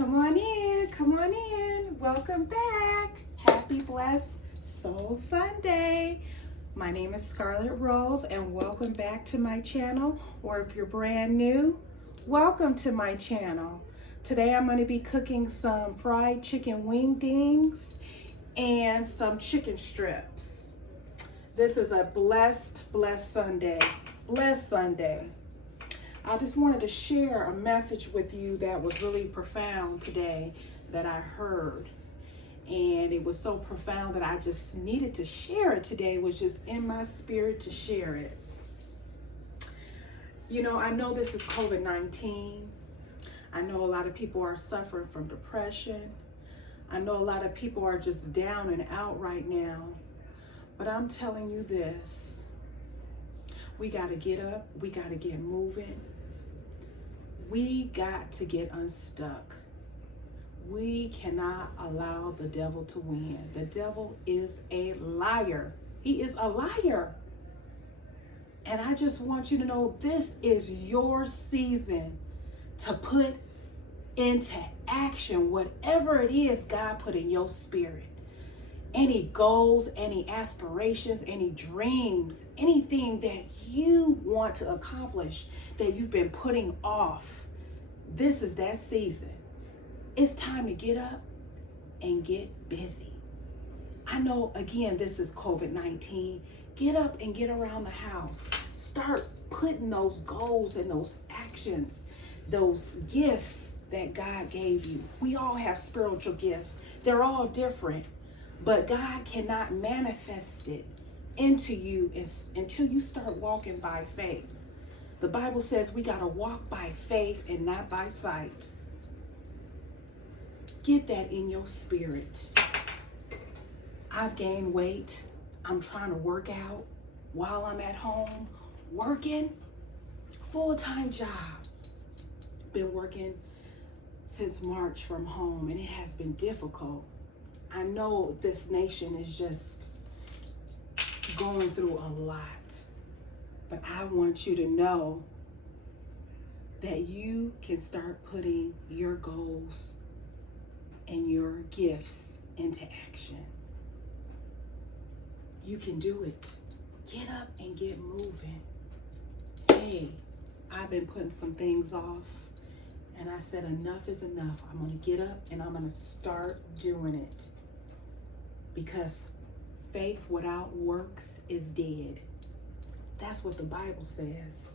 Come on in, come on in. Welcome back. Happy Blessed Soul Sunday. My name is Scarlett Rose and welcome back to my channel. Or if you're brand new, welcome to my channel. Today I'm going to be cooking some fried chicken wingdings and some chicken strips. This is a blessed Sunday. Blessed Sunday. I just wanted to share a message with you that was really profound today that I heard. And it was so profound that I just needed to share it today. It was just in my spirit to share it. You know, I know this is COVID-19. I know a lot of people are suffering from depression. I know a lot of people are just down and out right now. But I'm telling you this. We got to get up. We got to get moving. We got to get unstuck. We cannot allow the devil to win. The devil is a liar. He is a liar. And I just want you to know this is your season to put into action whatever it is God put in your spirit. Any goals, any aspirations, any dreams, anything that you want to accomplish that you've been putting off, this is that season. It's time to get up and get busy. I know, again, this is COVID-19. Get up and get around the house. Start putting those goals and those actions, those gifts that God gave you. We all have spiritual gifts. They're all different. But God cannot manifest it into you until you start walking by faith. The Bible says we got to walk by faith and not by sight. Get that in your spirit. I've gained weight. I'm trying to work out while I'm at home working. Full-time job. Been working since March from home and it has been difficult. I know this nation is just going through a lot, but I want you to know that you can start putting your goals and your gifts into action. You can do it. Get up and get moving. Hey, I've been putting some things off and I said enough is enough. I'm going to get up and I'm going to start doing it. Because faith without works is dead. That's what the Bible says.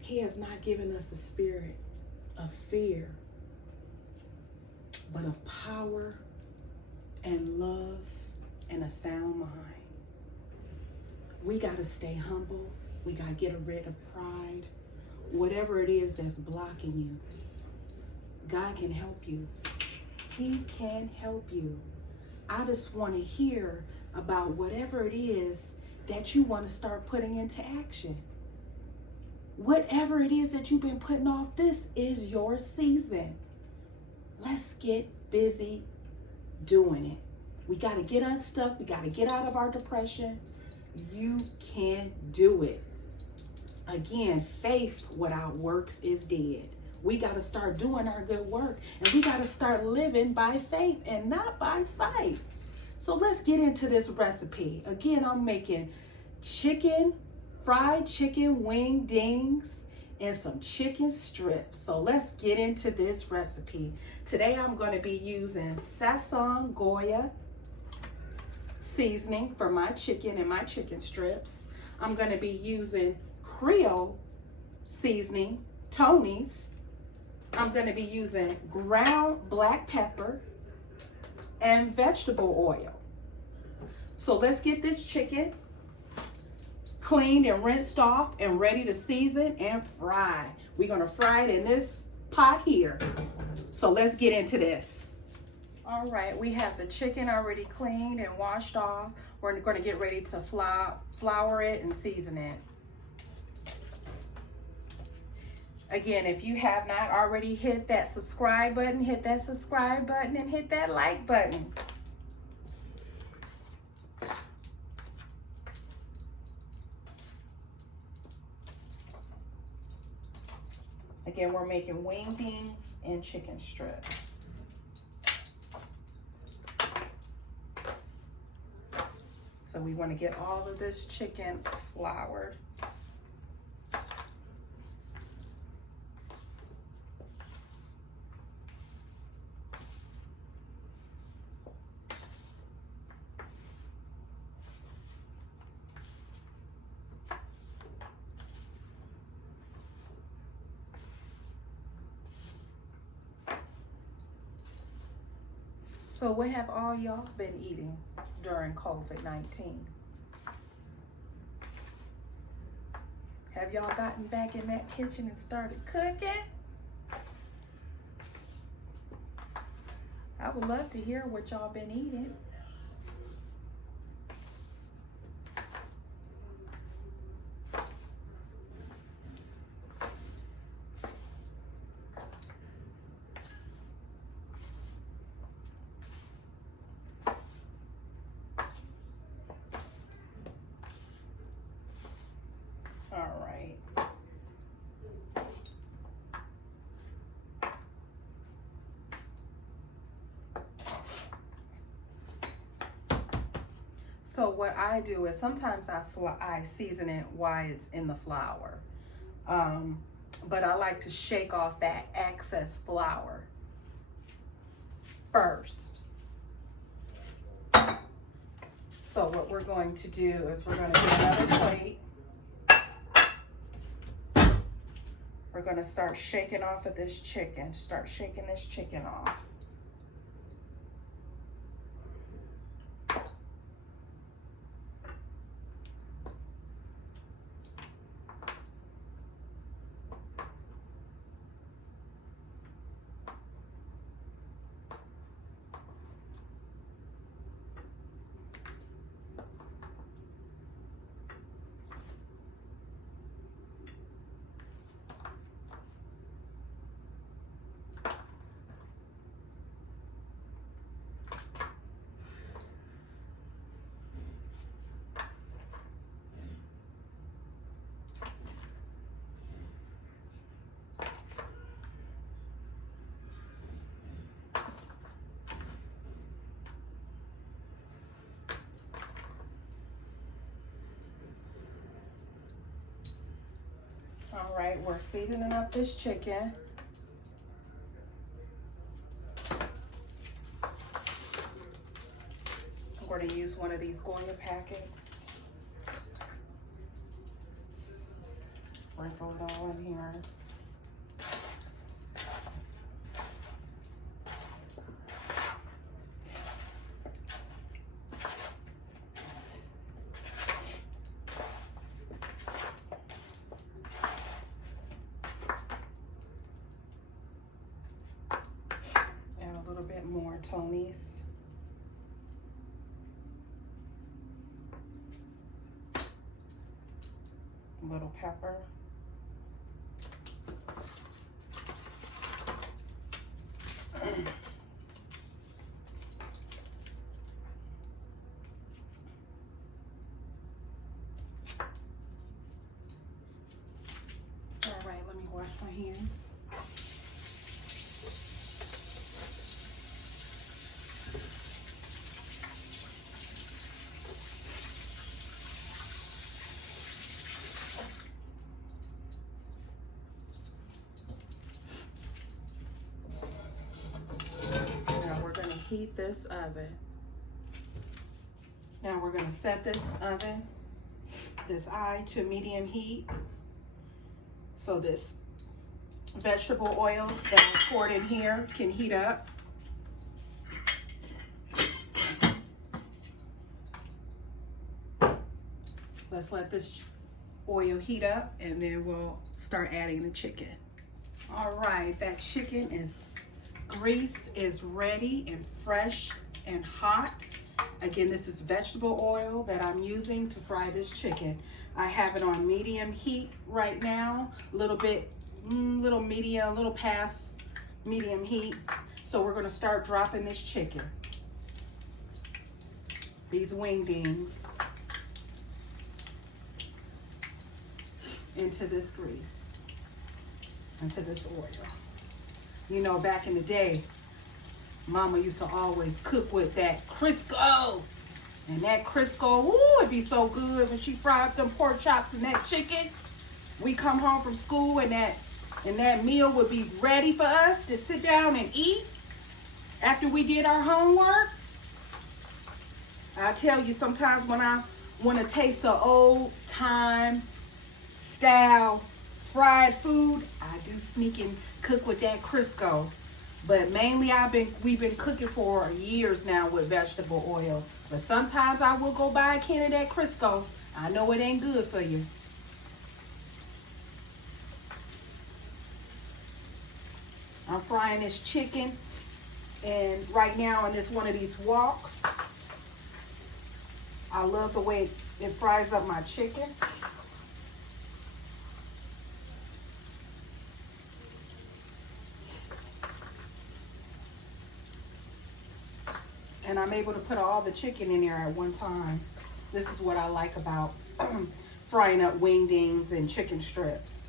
He has not given us a spirit of fear, but of power and love and a sound mind. We got to stay humble. We got to get rid of pride. Whatever it is that's blocking you, God can help you. He can help you. I just want to hear about whatever it is that you want to start putting into action. Whatever it is that you've been putting off, this is your season. Let's get busy doing it. We got to get unstuck. We got to get out of our depression. You can do it. Again, faith without works is dead. We got to start doing our good work and we got to start living by faith and not by sight. So let's get into this recipe. Again, I'm making fried chicken wingdings and some chicken strips. So let's get into this recipe. Today I'm going to be using Sazón Goya seasoning for my chicken and my chicken strips. I'm going to be using Creole seasoning, Tony's. I'm going to be using ground black pepper and vegetable oil. So let's get this chicken cleaned and rinsed off and ready to season and fry. We're going to fry it in this pot here. So let's get into this. All right, we have the chicken already cleaned and washed off. We're going to get ready to flour it and season it. Again, if you have not already hit that subscribe button, hit that subscribe button and hit that like button. again, we're making wingdings and chicken strips. So we want to get all of this chicken floured. So what have all y'all been eating during COVID-19? Have y'all gotten back in that kitchen and started cooking? I would love to hear what y'all been eating. All right. So what I do is sometimes I season it while it's in the flour. But I like to shake off that excess flour first. So what we're going to do is we're going to get another plate. We're going to start shaking off of this chicken. Start shaking this chicken off. All right, we're seasoning up this chicken. I'm going to use one of these Goya packets. Sprinkle it all in here. More Tony's. A little pepper. All right, let me wash my hands. Heat this oven. Now we're going to set this oven, this eye, to medium heat. So this vegetable oil that I poured in here can heat up. Let's let this oil heat up and then we'll start adding the chicken. All right, that chicken grease is ready and fresh and hot. Again, this is vegetable oil that I'm using to fry this chicken. I have it on medium heat right now, little medium, a little past medium heat. So we're going to start dropping this chicken, these wingdings, into this grease. into this oil. You know, back in the day, Mama used to always cook with that Crisco. And that Crisco, ooh, it'd be so good when she fried them pork chops and that chicken. We come home from school and that meal would be ready for us to sit down and eat after we did our homework. I tell you, sometimes when I want to taste the old time style fried food, I do sneak and cook with that Crisco. But mainly we've been cooking for years now with vegetable oil. But sometimes I will go buy a can of that Crisco. I know it ain't good for you. I'm frying this chicken, and right now in this one of these woks. I love the way it fries up my chicken. And I'm able to put all the chicken in there at one time. This is what I like about frying up wingdings and chicken strips.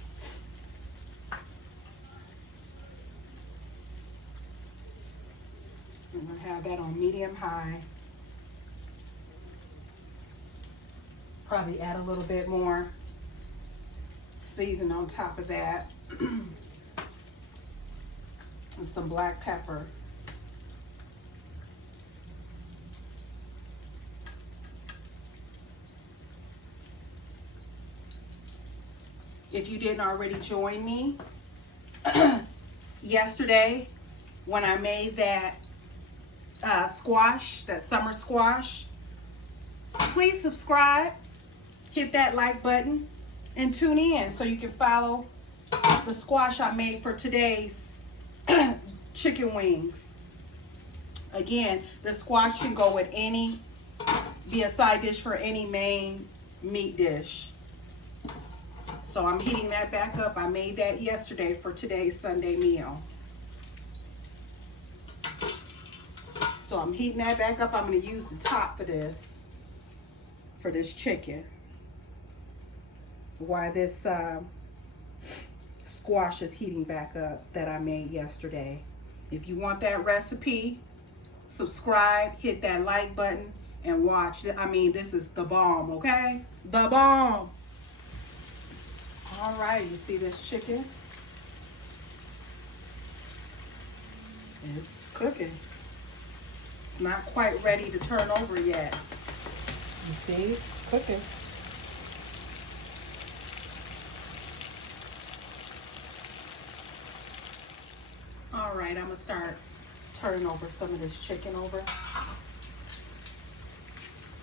I'm gonna have that on medium high. Probably add a little bit more season on top of that. And some black pepper. If you didn't already join me yesterday when I made that squash, that summer squash, please subscribe, hit that like button, and tune in so you can follow the squash I made for today's chicken wings. Again, the squash can go with be a side dish for any main meat dish. So I'm heating that back up. I made that yesterday for today's Sunday meal. So I'm heating that back up. I'm going to use the top for this chicken. While this squash is heating back up that I made yesterday. If you want that recipe, subscribe, hit that like button, and watch. I mean, this is the bomb, okay? The bomb. All right, you see this chicken? It's cooking. It's not quite ready to turn over yet. You see, it's cooking. All right, I'm gonna start turning over some of this chicken over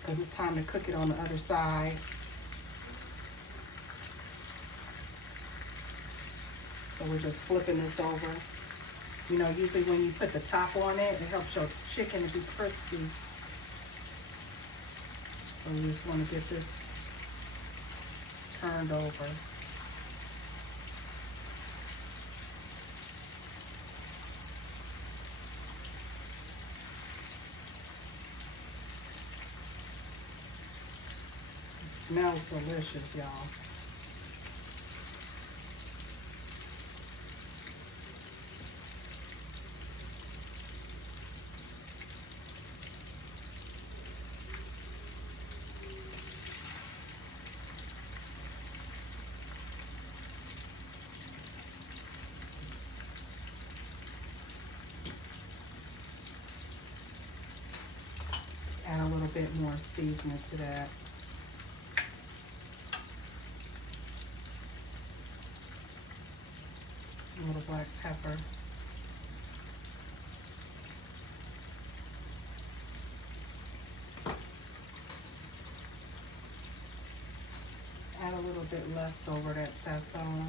because it's time to cook it on the other side. So we're just flipping this over. You know, usually when you put the top on it, it helps your chicken to be crispy. So you just want to get this turned over. It smells delicious, y'all. Add a little bit more seasoning to that. A little black pepper. Add a little bit left over that Sazón.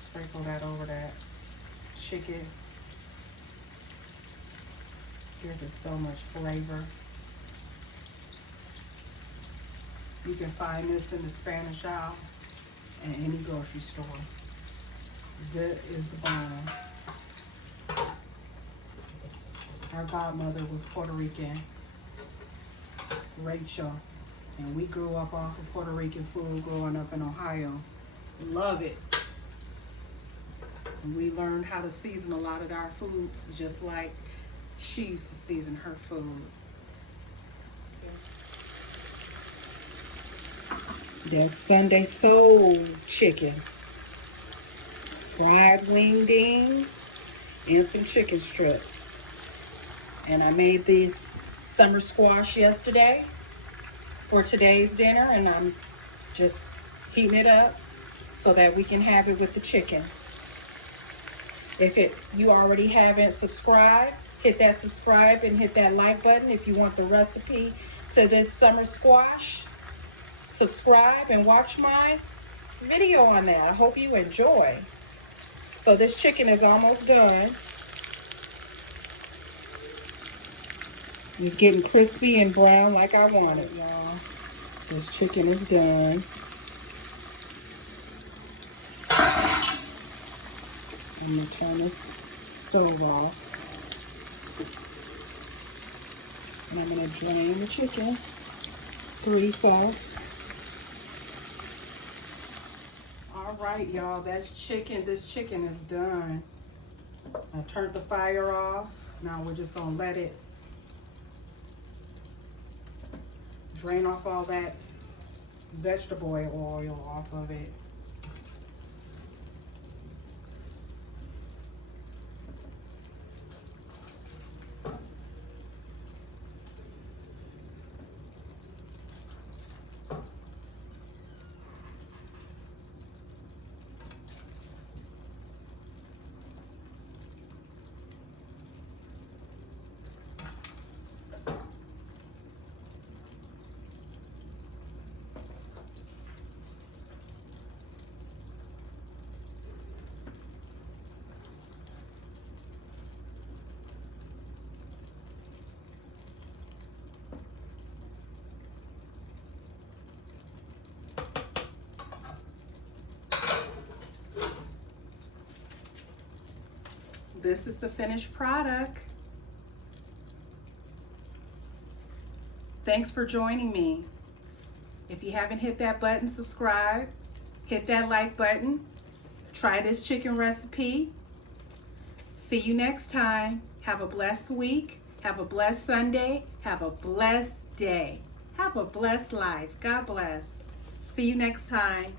Sprinkle that over that chicken. Gives it so much flavor. You can find this in the Spanish aisle and any grocery store. That is the bomb. Our godmother was Puerto Rican, Rachel, and we grew up off of Puerto Rican food growing up in Ohio. Love it. We learned how to season a lot of our foods just like she used to season her food. That's Sunday soul chicken, fried wingdings, and some chicken strips. And I made this summer squash yesterday for today's dinner, and I'm just heating it up so that we can have it with the chicken. If you already haven't subscribed, hit that subscribe and hit that like button if you want the recipe to this summer squash. Subscribe and watch my video on that. I hope you enjoy. So this chicken is almost done. It's getting crispy and brown like I want it, y'all. This chicken is done. I'm going to turn this stove off. And I'm going to drain the chicken. Grease out. Alright, y'all, that's chicken. This chicken is done. I turned the fire off. Now we're just going to let it drain off all that vegetable oil off of it. This is the finished product. Thanks for joining me. If you haven't hit that button, subscribe. Hit that like button. Try this chicken recipe. See you next time. Have a blessed week. Have a blessed Sunday. Have a blessed day. Have a blessed life. God bless. See you next time.